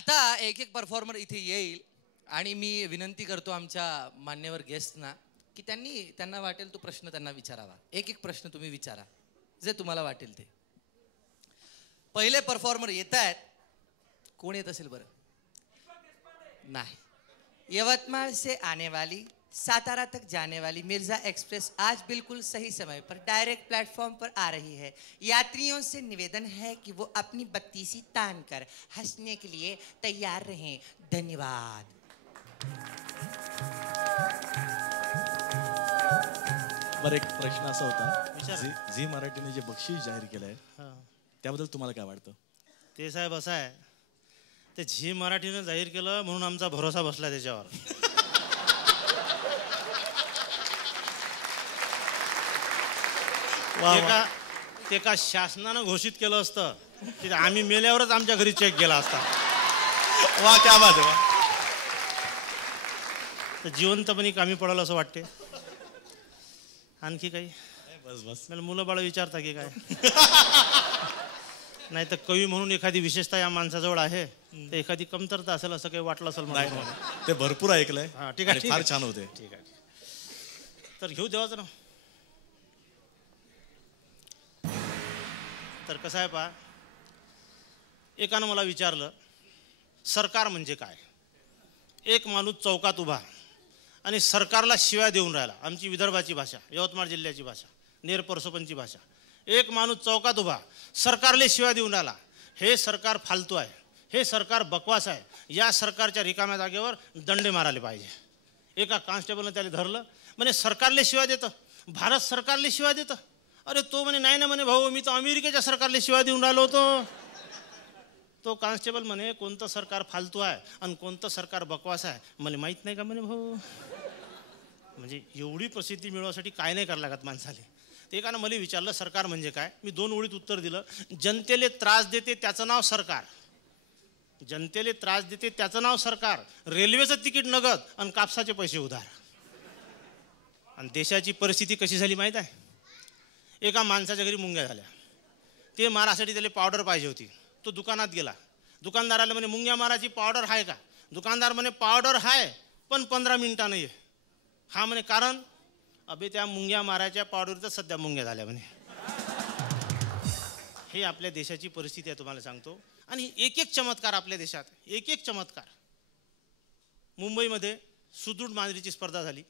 आता एक एक परफॉर्मर इथे येईल आणि मी विनंती करतो आमच्या मान्यवर गेस्टना की त्यांना वाटेल तो प्रश्न त्यांना विचारावा. एक एक प्रश्न तुम्ही विचारा जे तुम्हाला वाटेल ते. पहिले परफॉर्मर येत आहेत. कोण येत असेल बरं? नहीं। यवतमाल से आने वाली सातारा तक जाने वाली मिर्जा एक्सप्रेस आज बिल्कुल सही समय पर डायरेक्ट प्लेटफॉर्म पर आ रही है। यात्रियों से निवेदन है कि वो अपनी बत्तीसी तान कर हंसने के लिए तैयार रहें। धन्यवाद। बरं, एक प्रश्न असा होता, झी मराठीने जे बक्षीस जाहीर केलंय त्याबद्दल तुम्हाला काय वाटतं? ते साहेब असं आहे, ते झी मराठीने जाहीर केलं म्हणून आमचा भरोसा बसला त्याच्यावर. ते का शासनानं घोषित केलं असतं की आम्ही मेल्यावरच आमच्या घरी चेक गेला असता. वा, क्या बात आहे. तर जिवंतपणी कामी पडाल असं वाटते. आणखी काही? बस बस. मला मुलं बाळ विचारता की काय? नाही तर कवी म्हणून एखादी विशेषता या माणसाजवळ आहे, तर एखादी कमतरता असेल असं काही वाटलं असेल मला. ते भरपूर ऐकलंय. हां, ठीक आहे, फार छान होते. ठीक आहे. तर घेऊ देवाचं ना. तर कसं आहे पहा, एकानं मला विचारलं सरकार म्हणजे काय. एक माणूस चौकात उभा आणि सरकारला शिव्या देऊन राहिला. आमची विदर्भाची भाषा, यवतमाळ जिल्ह्याची भाषा, नेर परसोपनची भाषा. एक माणूस चौकात उभा सरकारले शिव्या देऊन राहिला. हे सरकार फालतू आहे, हे सरकार बकवास आहे, या सरकारच्या रिकाम्या जागेवर दंडे मारायला पाहिजे. एका कॉन्स्टेबलनं त्याला धरलं, म्हणे सरकारले शिव्या देतं, भारत सरकारले शिव्या देतं. अरे तो म्हणे नाही ना म्हणे भाऊ, मी तर अमेरिकेच्या सरकारले शिव्या देऊन राहिलो होतो. तो कॉन्स्टेबल म्हणे कोणतं सरकार फालतू आहे आणि कोणतं सरकार बकवास आहे मला माहीत नाही का म्हणे भाऊ. म्हणजे एवढी प्रसिद्धी मिळवण्यासाठी काय नाही करावं लागत माणसाले. ते एकानं मला विचारलं सरकार म्हणजे काय. मी 2 ओळीत उत्तर दिलं, जनतेले त्रास देते त्याचं नाव सरकार. जनतेले त्रास देते त्याचं नाव सरकार. रेल्वेचं तिकीट नगद आणि कापसाचे पैसे उधार. आणि देशाची परिस्थिती कशी झाली माहीत आहे. एका माणसाच्या घरी मुंग्या झाल्या. ते मारासाठी त्याला पावडर पाहिजे होती. तो दुकानात गेला. दुकानदाराला म्हणे मुंग्या मारायची पावडर आहे का. दुकानदार म्हणे पावडर आहे पण 15 मिनिटानं ये. हा म्हणे कारण अबे त्या मुंग्या मारायच्या पावडरचं सध्या मुंग्या झाल्या म्हणे. हे आपल्या देशाची परिस्थिती आहे तुम्हाला सांगतो. आणि एक एक चमत्कार आपल्या देशात, एक एक चमत्कार. मुंबईमध्ये सुदृढ मांजरीची स्पर्धा झाली.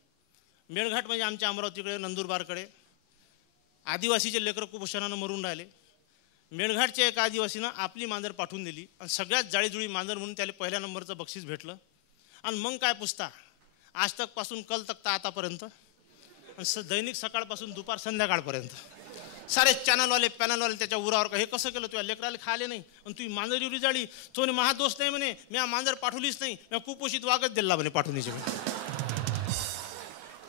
मेळघाट म्हणजे आमच्या अमरावतीकडे नंदुरबारकडे आदिवासीचे लेकरं कुपोषणानं मरून राहिले. मेळघाटच्या एका आदिवासीनं आपली मांजर पाठवून दिली आणि सगळ्यात जाळीजुळी मांजर म्हणून त्याला पहिल्या नंबरचं बक्षीस भेटलं. आणि मग काय पुसता, आज तकपासून कल तकता आतापर्यंत आणि दैनिक सकाळपासून दुपार संध्याकाळपर्यंत सारे चॅनलवाले पॅनलवाले त्याच्या उरावर का हे कसं केलं, तुझ्या लेकराला खाले नाही आणि तुझी मांजर एवढी जाळी. तो म्हणे महा दोस्त नाही म्हणे, मी मांजर पाठवलीच नाही, मी कुपोषित वागत दिला म्हणे पाठवणीचे.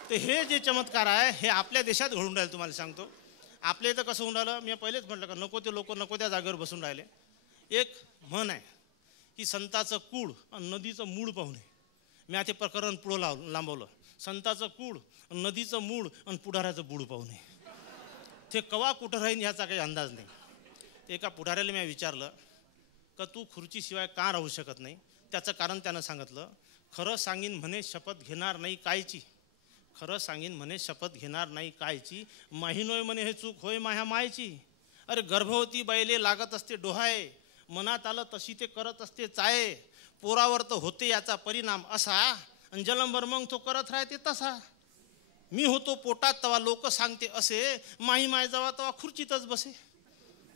तर हे जे चमत्कार आहे हे आपल्या देशात घडून राहिले. तुम्हाला सांगतो आपल्या इथं कसं होऊन राहिलं. मी पहिलेच म्हटलं का नको ते लोक नको त्या जागेवर बसून राहिले. एक म्हण आहे की संताचं कूड आणि नदीचं मूळ पाहुणे. मी आता प्रकरण पुढं लांबवलं. संताचं कूड, नदीचं मूळ आणि पुढाऱ्याचं बूड पाहुणे. ते कवा कुठं राहीन ह्याचा काही अंदाज नाही. एका पुढाऱ्याला मी विचारलं का तू खुर्चीशिवाय का राहू शकत नाही. त्याचं कारण त्यानं सांगितलं, खरं सांगीन म्हणे शपथ घेणार नाही कायची. खरं सांगीन म्हणे शपथ घेणार नाही कायची. माहिनोय म्हणे हे चूक होय माह्या मायची. अरे गर्भवती बाईले लागत असते डोहाय, मनात आलं तशी ते करत असते चाये. पोरावर तर होते याचा परिणाम असा आणि जलंबर मग तो करत राहते तसा. मी होतो पोटात तवा लोक सांगते असे, माही माय जावा तवा खुर्चीतच बसे.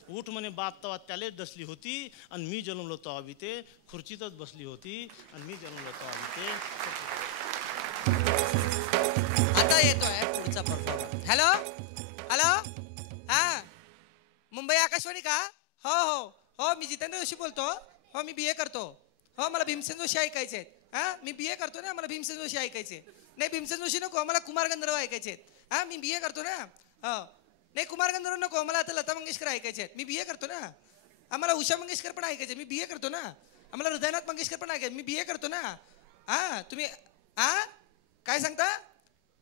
उठ म्हणे बाप तवा त्यालेच डसली होती आणि मी जन्मलो तवा बी ते खुर्चीतच बसली होती आणि मी जन्मलो तवा बी ते. आता येतोय पुढचा परफॉर्मर. हॅलो हॅलो, हां मुंबई आकाशवाणी का? हो हो हो, मी जितेंद्र जोशी बोलतो. हो मी BA करतो. हो मला भीमसेन जोशी ऐकायचे आहेत. हां मी BA करतो ना, मला भीमसेन जोशी ऐकायचे. नाही भीमसेन जोशी नको, मला कुमार गंधर्व ऐकायचे आहेत. हां मी BA करतो ना. हो नाही कुमार गंधर्व नको, मला आता लता मंगेशकर ऐकायचे आहेत. मी BA करतो ना. आम्हाला उषा मंगेशकर पण ऐकायचे, मी BA करतो ना. आम्हाला हृदयनाथ मंगेशकर पण ऐकायचे, मी BA करतो ना. हां तुम्ही हां काय सांगता?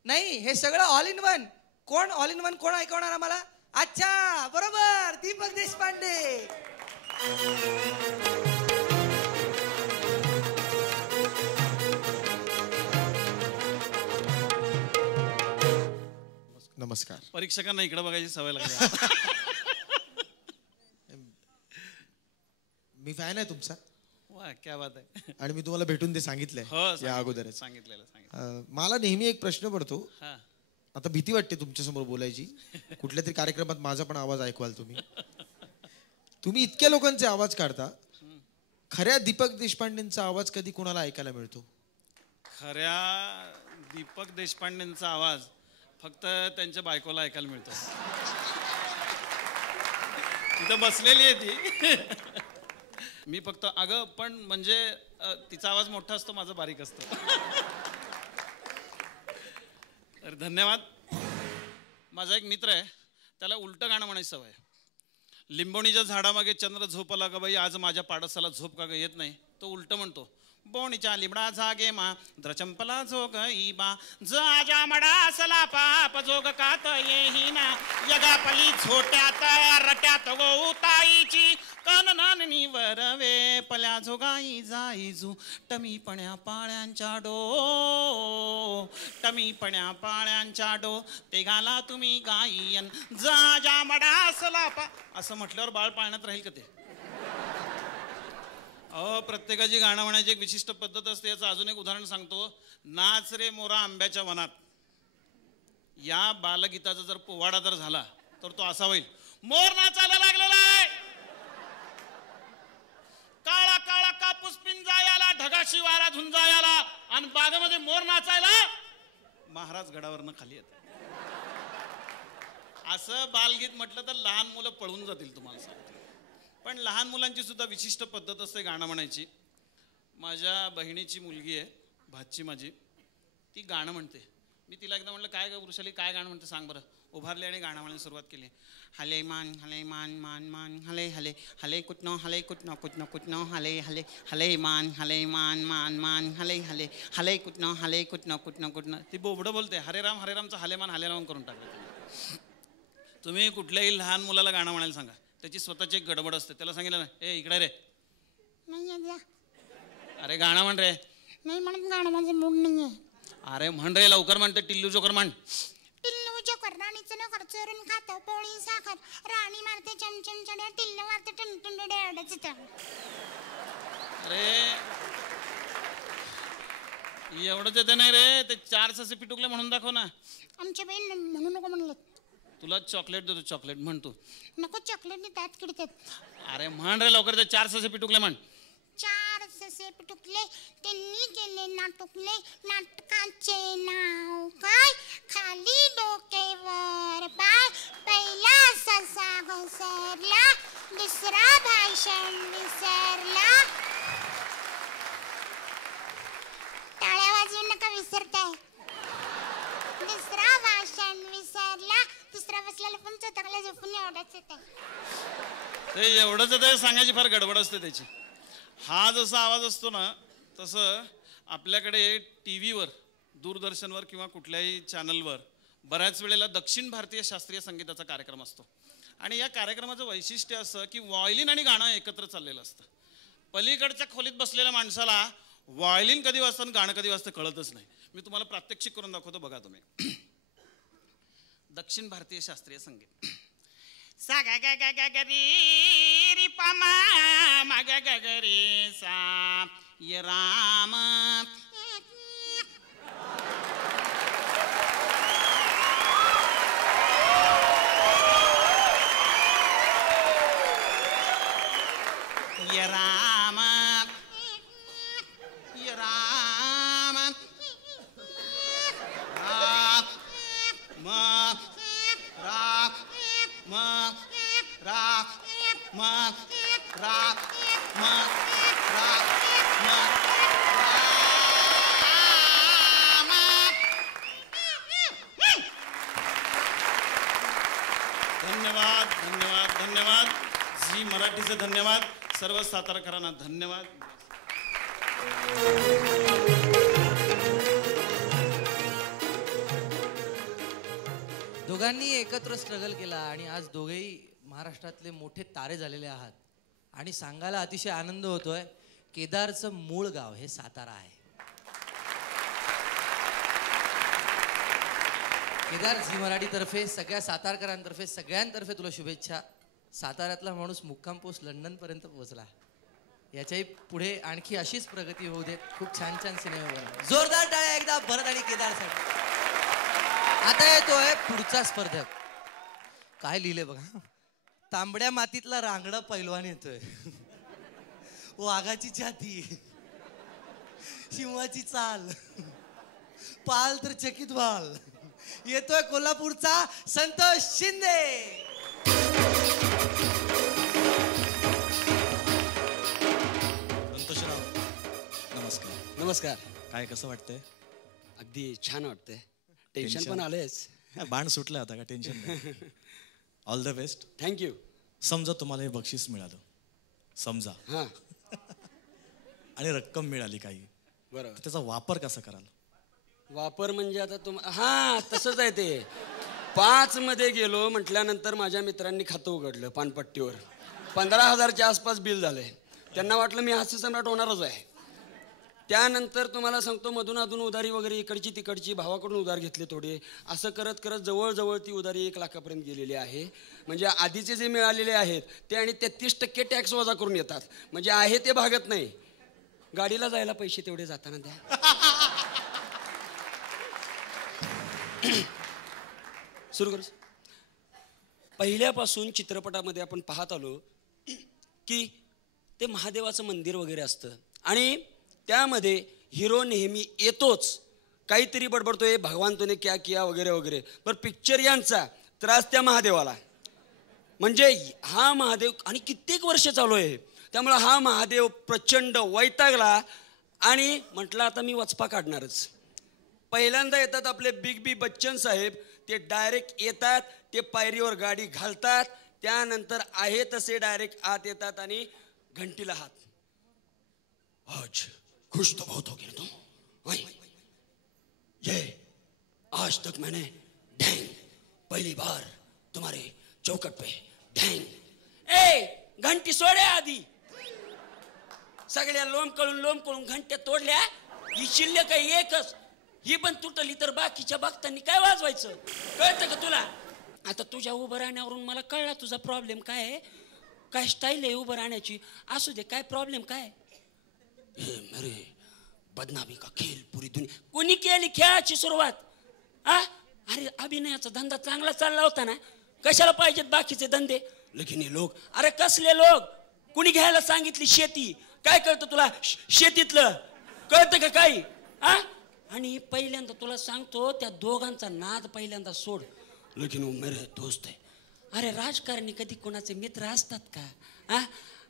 नाही हे सगळं ऑल इन वन. कोण ऑल इन वन कोण ऐकवणार आम्हाला? अच्छा बरोबर, दीपक देशपांडे. नमस्कार. परीक्षकांना इकडे बघायची सवय लागली. मी फॅन आहे तुमचा वा क्या बात आहे. आणि मी तुम्हाला भेटून ते सांगितलंय हो या अगोदरच. सांगितलेलं. मला नेहमी एक प्रश्न पडतो. हा आता भीती वाटते तुमच्यासमोर बोलायची. कुठल्या तरी कार्यक्रमात माझा पण आवाज ऐकवाल तुम्ही. तुम्ही इतक्या लोकांचे आवाज काढता, खऱ्या दीपक देशपांडेंचा आवाज कधी कोणाला ऐकायला मिळतो? खऱ्या दीपक देशपांडेंचा आवाज फक्त त्यांच्या बायकोला ऐकायला मिळतो. तिथं बसलेली आहे ती. मी फक्त अगं पण म्हणजे तिचा आवाज मोठा असतो, माझा बारीक असतो. तर धन्यवाद. माझा एक मित्र आहे, त्याला उलटं गाणं म्हणायची सवय. लिंबोणीच्या झाडामागे चंद्र झोपला का बाई, आज माझ्या पाडसाला झोप का ग येत नाही. तो उलटं म्हणतो, बोणीच्या लिबडा जागे मा द्रचंपला जोग इबा जा मडासला पाप जोग कात येही ना यगा पली झोट्यात रट्यात गोताईची काननानी वरवे पल्या जोगाई जाईजू टमी पण्या पाळ्यांच्या डो ते गाला तुम्ही गायन जा मडासला पा. असं म्हटल्यावर बाळ पाळण्यात राहील का ते? प्रत्येकाची गाणं म्हणायची एक विशिष्ट पद्धत असते. याचं अजून एक उदाहरण सांगतो. नाच रे मोरा आंब्याच्या वनात या बालगीताचा जर पोवाडा जर झाला तर तो असा होईल. मोर नाचायला लागलेला आहे, काळा काळा कापूस पिंजायाला ढगाशी वारा झुंजायाला, आणि बागेमध्ये मोर नाचायला महाराज गडावरनं खाली येत. असं बालगीत म्हटलं तर लहान मुलं पळून जातील तुम्हाला सांगतो. पण लहान मुलांची सुद्धा विशिष्ट पद्धत असते गाणं म्हणायची. माझ्या बहिणीची मुलगी आहे, भाची माझी, ती गाणं म्हणते. मी तिला एकदा म्हटलं, काय ग वृषाली काय गाणं म्हणते सांग बरं. उभारली आणि गाणं म्हणायला सुरुवात केली. हले मान मान मान हले हले हले कुटनो कुटनो हले हले हले मान मान मान हले हले हले कुटनो कुटनो. ती बोबडं बोलते. हरे रामचा हले राम करून टाकलं. तुम्ही कुठल्याही लहान मुलाला गाणं म्हणायला सांगा, त्याची स्वतःची एक गडबड असते. त्याला सांगितलं ना, ए इकडे रे, अरे गाणं म्हण रे. नाही म्हणत गाणं, माझं मूड नाही आहे. अरे म्हण रे लवकर म्हणते. टिल्लू जोकर म्हण. टिल्लू जोकर राणीचं नोकर चोरून खातं पोळी साखर, राणी मारते चमचम चढ्या, टिल्लू मारते टुनटुन एवढंच. अरे एवढंच येते नाही रे, ते 4 ससे पिटुकले म्हणून दाखव ना. आमच्या बहीण म्हणू नको म्हणलं. तुला चॉकलेट देतो, चॉकलेट म्हण तू. नको, चॉकलेटने दात किडतात. अरे म्हण रे लवकर, ते 4 ससे पिटुकले म्हण. 4 ससे पिटुकले त्यांनी केले नाटुकले, नाटकाचे नाव काय? खाली डोकेवर पाय, पहिला ससा घसरला, दुसरा भाषण विसरला. टाळ्या वाजवू नका, विसरताय. दुसरा भाषण विसरला, तिसरा बसलेला पण चौथाला झोपून एवढंच येत. ते एवढंच ते सांगायची फार गडबड असते त्याची. हा जसा आवाज असतो ना, तसं आपल्याकडे टी व्हीवर, दूरदर्शनवर किंवा कुठल्याही चॅनलवर बऱ्याच वेळेला दक्षिण भारतीय शास्त्रीय संगीताचा कार्यक्रम असतो. आणि या कार्यक्रमाचं वैशिष्ट्य असं की व्हायोलिन आणि गाणं एकत्र चाललेलं असतं. पलीकडच्या खोलीत बसलेल्या माणसाला व्हायोलिन कधी वाजतं आणि गाणं कधी वाजतं कळतच नाही. मी तुम्हाला प्रात्यक्षिक करून दाखवतो, बघा तुम्ही. दक्षिण भारतीय शास्त्रीय संगीत. सा गा गा गा गा गा रे रि पा मा गा गा गा रे सा य राम. य राम य राम म रा म रा म रा म रा म धन्यवाद धन्यवाद धन्यवाद. झी मराठीचे धन्यवाद. सर्व सातारकरांना धन्यवाद. दोघांनी एकत्र स्ट्रगल केला आणि आज दोघेही महाराष्ट्रातले मोठे तारे झालेले आहात. आणि सांगायला अतिशय आनंद होतोय, केदारचं मूळ गाव हे सातारा आहे. केदार, झी मराठीतर्फे सगळ्या सातारकरांतर्फे सगळ्यांतर्फे तुला शुभेच्छा. साताऱ्यातला माणूस मुक्काम पोस्ट लंडन पर्यंत पोहोचला. याच्याही पुढे आणखी अशीच प्रगती होऊ देत. खूप छान छान सिनेमा बनवा. जोरदार टाळ्या एकदा भरत आणि केदारसाठी. आता येतोय पुढचा स्पर्धक. काय लिहिले बघा. तांबड्या मातीतला रांगडा पैलवान येतोय. वाघाची छाती, सिंहाची चाल, पाल तर चकित व्हाल. येतोय कोल्हापूरचा संतोष शिंदे. संतोषराव नमस्कार. नमस्कार. काय कसं वाटतंय? अगदी छान वाटतंय. टेन्शन पण आलंयच. बाण सुटलं आता का टेन्शन नाही. All the best. थँक्यू. समजा तुम्हाला हे बक्षीस मिळालं, समजा, हां आणि रक्कम मिळाली काही, बरोबर. त्याचा वापर कसा कराल? वापर म्हणजे आता हां तसंच आहे ते. 5 मध्ये गेलो म्हटल्यानंतर माझ्या मित्रांनी खातं उघडलं पानपट्टीवर. 15,000च्या आसपास बिल झालंय. त्यांना वाटलं मी हास्य सम्राट होणारच आहे. त्यानंतर तुम्हाला सांगतो मधून अधून उधारी वगैरे इकडची तिकडची भावाकडून उधार घेतले थोडे. असं करत करत जवळजवळ ती उधारी 1 लाखापर्यंत गेलेली आहे. म्हणजे आधीचे जे मिळालेले आहेत ते आणि 33% टॅक्स वजा करून येतात. म्हणजे आहे ते भागत नाही. गाडीला जायला पैसे तेवढे जाताना द्या. सुरू कर. पहिल्यापासून चित्रपटामध्ये आपण पाहत आलो की ते महादेवाचं मंदिर वगैरे असतं आणि त्यामध्ये हिरो नेहमी येतोच, काहीतरी बडबडतोय, भगवान तूने क्या किया वगैरे वगैरे. पण पिक्चर यांचा त्रास त्या महादेवाला. म्हणजे हा महादेव आणि कित्येक वर्ष चालू आहे. त्यामुळे हा महादेव प्रचंड वैतागला आणि म्हटलं आता मी वचपा काढणारच. पहिल्यांदा येतात आपले बिग बी बच्चन साहेब. ते डायरेक्ट येतात, ते पायरीवर गाडी घालतात, त्यानंतर आहे तसे डायरेक्ट आत येतात आणि घंटीला हात. आज खुश तो बहुत हो गया तुम. ये आज तक मैंने ढैंग पहली बार तुम्हारे चौकट पे ढैंग. ए घंटी सोड्या आधी. सगळ्या लोंब कळून घंट्या तोडल्या. ही शिल्लक आहे एकच. ही पण तुटली तर बाकीच्या भक्तांनी काय वाजवायचं? कळतं का तुला? आता तुझ्या उभं राहण्यावरून मला कळला तुझा प्रॉब्लेम काय आहे. काय स्टाईल आहे उभं राहण्याची. असू दे, काय प्रॉब्लेम काय? हे मेरे बदनामी का खेळ पुरी दुनिया. कोणी केली खेळाची सुरुवात? अरे अभिनयाचा धंदा चांगला चालला होता ना, कशाला पाहिजेत बाकीचे धंदे? लेकिन हे लोक, अरे कसले लोक? कुणी घ्यायला सांगितली शेती? काय कळतं तुला शेतीतलं? कळतं का काही? आणि पहिल्यांदा तुला सांगतो त्या दोघांचा नाद पहिल्यांदा सोड. लेकिन वो मेरे दोस्त है. अरे राजकारणी कधी कोणाचे मित्र असतात का?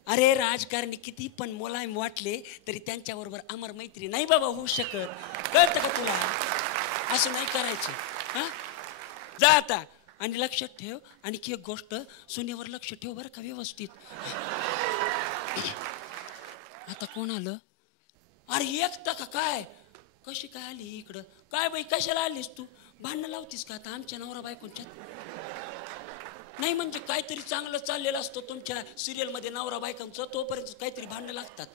अरे राजकारणी किती पण मुलायम वाटले तरी त्यांच्याबरोबर अमर मैत्री नाही बाबा होऊ शकत. कळतं का तुला? असं नाही करायचं. जा आता आणि लक्षात ठेव. आणखी एक गोष्ट, सुनेवर लक्ष ठेव बरं का व्यवस्थित. आता कोण आलं? अरे एकटा का काय? कशी काय आली इकडं? काय बाई कशाला आलीस तू? भांडणं लावतीस का आता आमच्या नवरा बायकोंच्यात? नाही म्हणजे काहीतरी चांगलं चाललेलं असतं तुमच्या सिरियलमध्ये नवरा बायकोंचं, तोपर्यंत काहीतरी भांडणं लागतात.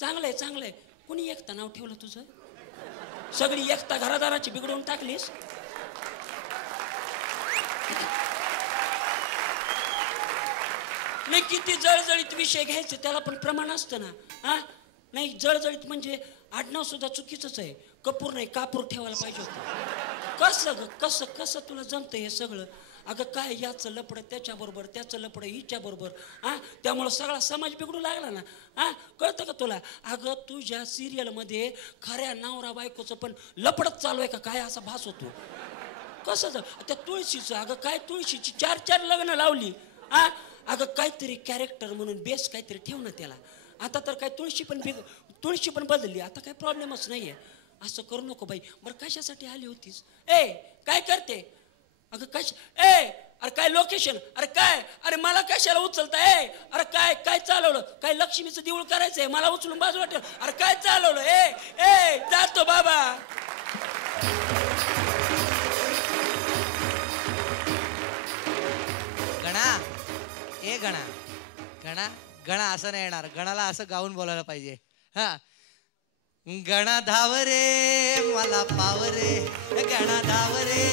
चांगलंय चांगलंय. कुणी एकता नाव ठेवलं तुझं? सगळी एकता घरादाराची बिघडवून टाकलीस. नाही किती जळजळीत विषय घ्यायचे त्याला पण प्रमाण असतं ना. नाही जळजळीत म्हणजे आडनाव सुद्धा चुकीचंच आहे. कपूर नाही कापूर ठेवायला पाहिजे होतं. कसं कसं कसं तुला जमतं हे सगळं? अगं काय याचं लपडं त्याच्याबरोबर, त्याचं लपडं हिच्याबरोबर. त्यामुळं सगळा समाज बिघडू लागला ना. कळतं का तुला? अगं तुझ्या सिरियलमध्ये खऱ्या नवरा बायकोचं पण लपडच चालू आहे का काय असा भास होतो. कसं त्या तुळशीचं, अगं काय तुळशीची 4 लग्न लावली. अगं काहीतरी कॅरेक्टर म्हणून बेस काहीतरी ठेव ना त्याला. आता तर काय तुळशी पण बदलली. आता काय प्रॉब्लेमच नाहीये. असं करू नको बाई. बरं कशासाठी आली होतीस? काय करते? अगं अरे काय लोकेशन? अरे काय? अरे मला कशाला उचलताय? अरे काय काय चालवलं? काय लक्ष्मीचं देऊळ करायचंय मला उचलून बाजू वाटेल? अरे काय चालवलं? जातो बाबा. गणा असं नाही येणार. गणाला असं गाऊन बोलायला पाहिजे. गणा धाव रे मला पाव रे, गणा धाव रे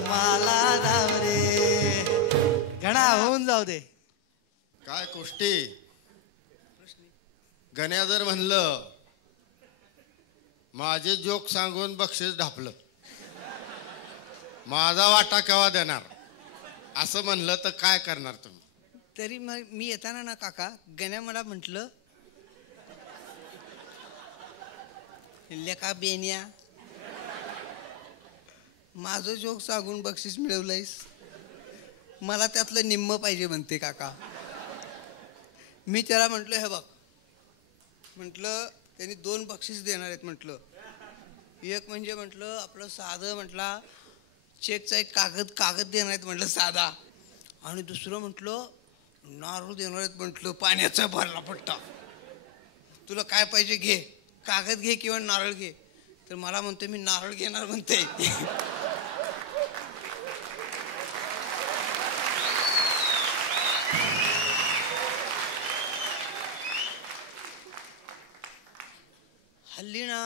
कामाला धाव रे. गणा होऊन जाऊ दे. काय गोष्टी गण्या जर म्हणलं माझे जोक सांगून बक्षीस ढापलं, माझा वाटा केव्हा देणार असं म्हणलं तर काय करणार तुम्ही? तरी मग मी येताना ना काका गण्या मला म्हटलं, लेका बेन्या माझं जोक सांगून बक्षीस मिळवलंयस, मला त्यातलं निम्म पाहिजे म्हणते काका. मी त्याला म्हटलं हे बघ म्हटलं त्यांनी 2 बक्षीस देणार आहेत म्हटलं. एक म्हणजे म्हटलं आपलं साधं म्हटला चेकचा एक कागद देणार आहेत म्हटलं साधा, आणि दुसरं म्हटलं नारळ देणार आहेत म्हटलं पाण्याचा भरला पट्टा. तुला काय पाहिजे घे, कागद घे किंवा नारळ घे. तर मला म्हणते मी नारळ घेणार म्हणते. हल्ली ना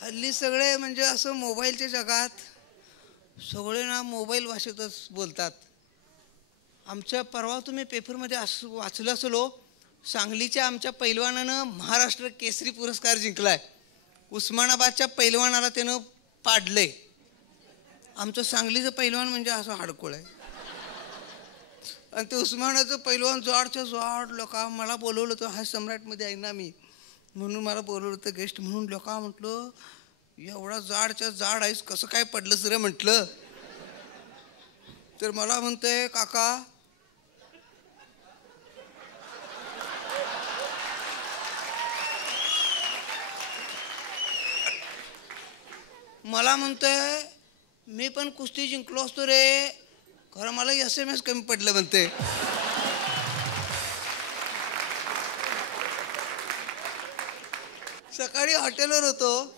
हल्ली सगळे म्हणजे असं मोबाईलच्या जगात सगळे ना मोबाईल भाषेतच बोलतात. आमच्या परवा तुम्ही पेपरमध्ये असं वाचलं असलो, सांगलीच्या आमच्या पैलवानानं महाराष्ट्र केसरी पुरस्कार जिंकलाय. उस्मानाबादच्या पैलवानाला त्यानं पाडलंय. आमचं सांगलीचं पैलवान म्हणजे असं हाडकोळ आहे. आणि ते उस्मानाचं पैलवान जाडच्या जाड लोका मला बोलवलं होतं. हा सम्राटमध्ये आहे ना मी, म्हणून मला बोलवलं होतं गेस्ट म्हणून. लोका म्हटलं एवढा जाडच्या जाड आहेस कसं काय पडलं सर म्हटलं. तर मला म्हणतंय काका मला म्हणतोय मी पण कुस्ती जिंकलो असतो रे, खरं मला SMS कमी पडलं म्हणते. सकाळी हॉटेलवर होतो,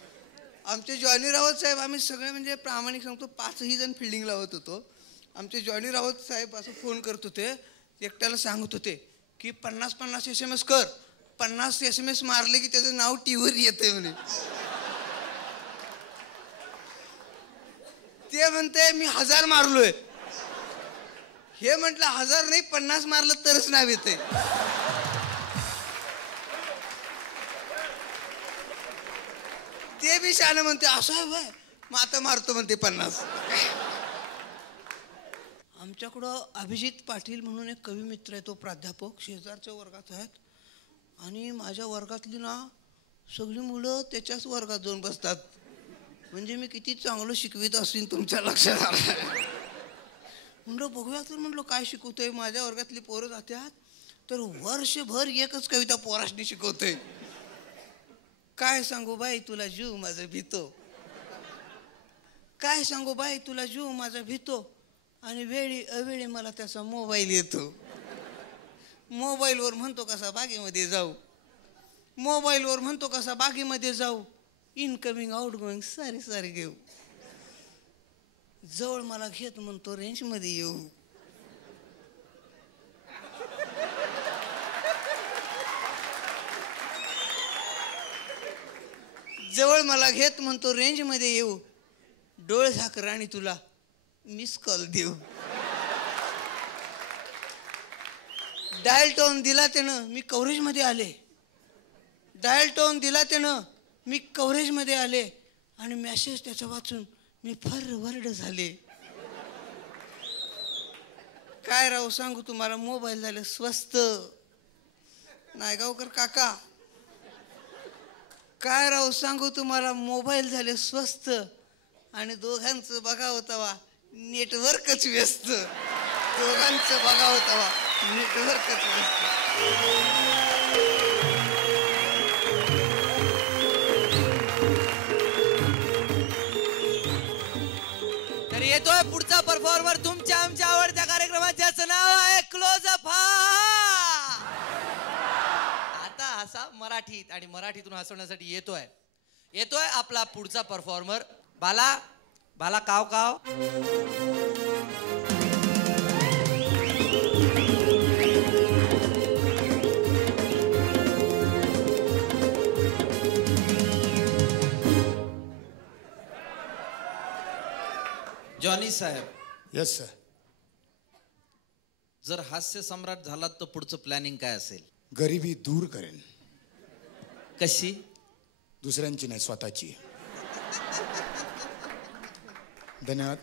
आमचे जॉनी राऊत साहेब, आम्ही सगळे म्हणजे प्रामाणिक सांगतो 5ही जण फिल्डिंग लावत होतो. आमचे जॉनी राऊत साहेब असं फोन करत होते, एकट्याला सांगत होते की 50-50 SMS कर, 50 SMS मारले की त्याचं नाव टीव्हीवर येते म्हणे. ते म्हणते मी 1000 मारलोय. हे म्हटलं 1000 नाही 50 मारलं तरच नाव येते. ते बी शान म्हणते असं आहे बाय, मग आता मारतो म्हणते 50. आमच्याकडं अभिजित पाटील म्हणून एक कवी मित्र आहे, तो प्राध्यापक शेजारच्या वर्गात आहेत. आणि माझ्या वर्गातली ना सगळी मुलं त्याच्याच वर्गात जाऊन बसतात. म्हणजे मी किती चांगलं शिकवित असेल तुमच्या लक्षात आलं. म्हणलं बघूया तर म्हणलं काय शिकवतोय. माझ्या वर्गातली पोरं जातात तर वर्षभर एकच कविता पोराशनी शिकवतोय. काय सांगू बाई तुला जीव माझा भीतो, काय सांगू बाई तुला जीव माझा भीतो, आणि वेळी अवेळी मला त्याचा मोबाईल येतो. मोबाईलवर म्हणतो कसा बागेमध्ये जाऊ, मोबाईलवर म्हणतो कसा बागेमध्ये जाऊ, इनकमिंग आउटगोईंग सारी सारी घेऊ. जवळ मला घेत म्हणतो रेंजमध्ये येऊ. जवळ मला घेत म्हणतो रेंजमध्ये येऊ, डोळे झाक राणी तुला मिस कॉल देऊ. डायल टोन दिला त्यानं मी कव्हरेजमध्ये आले, डायल टोन दिला त्यानं मी कव्हरेजमध्ये आले, आणि मेसेज त्याचा वाचून मी फार वर्ड झाले. काय राहू सांगू तुम्हाला, मोबाईल झाले स्वस्त. नायगावकर काका काय राहू सांगू तुम्हाला, मोबाईल झाले स्वस्त, आणि दोघांचं बघावं तवा नेटवर्कच व्यस्त. दोघांचं बघावं तवा नेटवर्कच व्यस्त. तर येतोय पुढचा परफॉर्मर तुमच्या आमच्या आवडत्या कार्यक्रमात, ज्याचं नाव आहे क्लोजअप. आता हसा मराठीत, आणि मराठीतून हसवण्यासाठी येतोय आपला पुढचा परफॉर्मर बाला. बाला काव काव. जॉनी साहेब, येस सर. जर हास्य सम्राट झालात तर पुढचं प्लॅनिंग काय असेल? गरिबी दूर करेन. कशी? दुसऱ्यांची नाही, स्वतःची. धन्यवाद.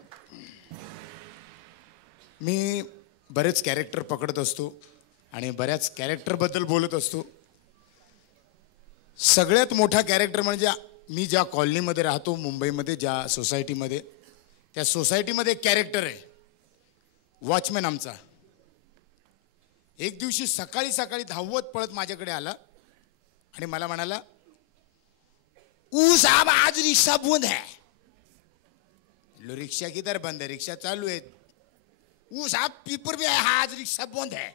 मी बरेच कॅरेक्टर पकडत असतो आणि बऱ्याच कॅरेक्टरबद्दल बोलत असतो. सगळ्यात मोठा कॅरेक्टर म्हणजे मी ज्या कॉलनीमध्ये राहतो मुंबईमध्ये, ज्या सोसायटीमध्ये, त्या सोसायटीमध्ये एक कॅरेक्टर आहे, वॉचमॅन आमचा. एक दिवशी सकाळी सकाळी धावत पळत माझ्याकडे आला आणि मला म्हणाला, साहब आज रिक्षा बंद है. लो रिक्षा किधर बंद है? रिक्षा चालू है. साहब पेपर भी है, आज रिक्षा बंद है.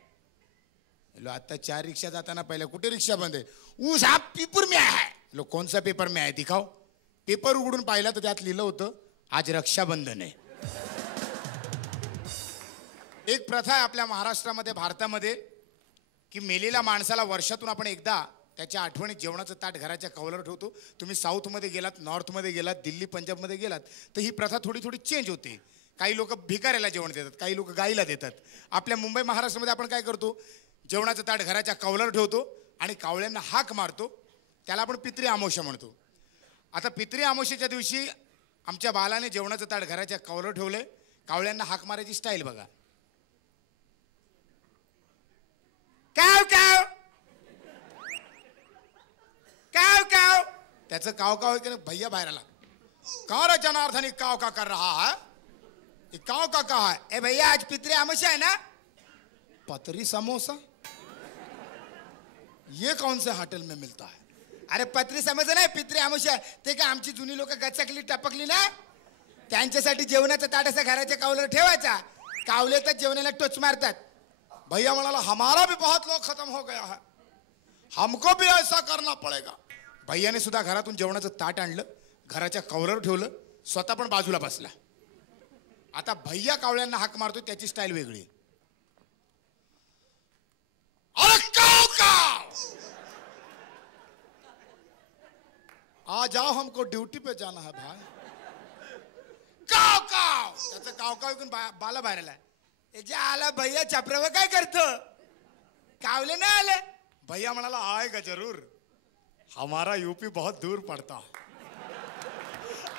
लो आता 4 रिक्षा जाताना पहिल्या कुठे रिक्षा बंद आहे? साहब पेपर में है. लो कौन सा पेपर में आहे दिखाओ. पेपर उघडून पाहिला तर त्यात लिहिलं होतं, आज रक्षाबंधन आहे. एक प्रथा आहे आपल्या महाराष्ट्रामध्ये, भारतामध्ये, की मेलेल्या माणसाला वर्षातून आपण एकदा त्याच्या आठवणीत जेवणाचं ताट घराच्या कौलावर ठेवतो. तुम्ही साऊथमध्ये गेलात, नॉर्थमध्ये गेलात, दिल्ली पंजाबमध्ये गेलात तर ही प्रथा थोडी थोडी चेंज होते. काही लोक भिकाऱ्याला जेवण देतात, काही लोक गाईला देतात. आपल्या मुंबई महाराष्ट्रामध्ये आपण काय करतो, जेवणाचं ताट घराच्या कौलावर ठेवतो आणि कावळ्यांना हाक मारतो. त्याला आपण पितरी अमावस्या म्हणतो. आता पितरी अमावस्येच्या दिवशी आमच्या बालाने जेवणाचं ताट घराच्या कौलावर ठेवलंय. कावळ्यांना हाक मारायची स्टाईल बघा. काव काव काव काव. त्याचं काव काव की भैया बाहेर आला. का रे जनार्दनी काव का कर रहा है? ये काव का कहा है? ए भैया आज पितरी अमावस्या है ना? पतरी समोसा ये कौन से होटल में मिलता है? अरे पतरी समोसा नाही, पितरी अमावस्या. ते काय आमची जुनी लोक गचकली टपकली ना, त्यांच्यासाठी जेवणाचा ताट असा घराच्या कावल्यावर ठेवायचा. कावले तर जेवणाला टोच मारतात. भैया म्हणाला, हमारा भी बहुत लोग खत्म हो गया है, हमको भी ऐसा करना पड़ेगा. भैयाने सुद्धा घरातून जेवणाचं ताट आणलं, घराच्या कौलावर ठेवलं, स्वतः पण बाजूला बसला. आता भैया कावळ्यांना हाक मारतोय, त्याची स्टाईल वेगळी. अरे काव काव, आ जाओ हमको ड्यूटी पे जाना है भाई. काव काव. त्याचं काव काव ऐकून बाला बाहेर आला. जे आला भैया चपरावर काय करतो? कावले नाही आले. भैया म्हणाला, आएगा जरूर, हमारा यूपी बहुत दूर पड़ता,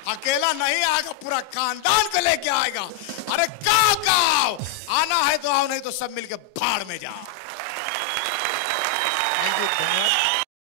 अकेला नहीं आएगा, पूरा खानदान को लेके आएगा. अरे काव काव, आना है तो आओ, नहीं तो सब मिलके भाड़ में जाओ. Thank you. धन्यवाद.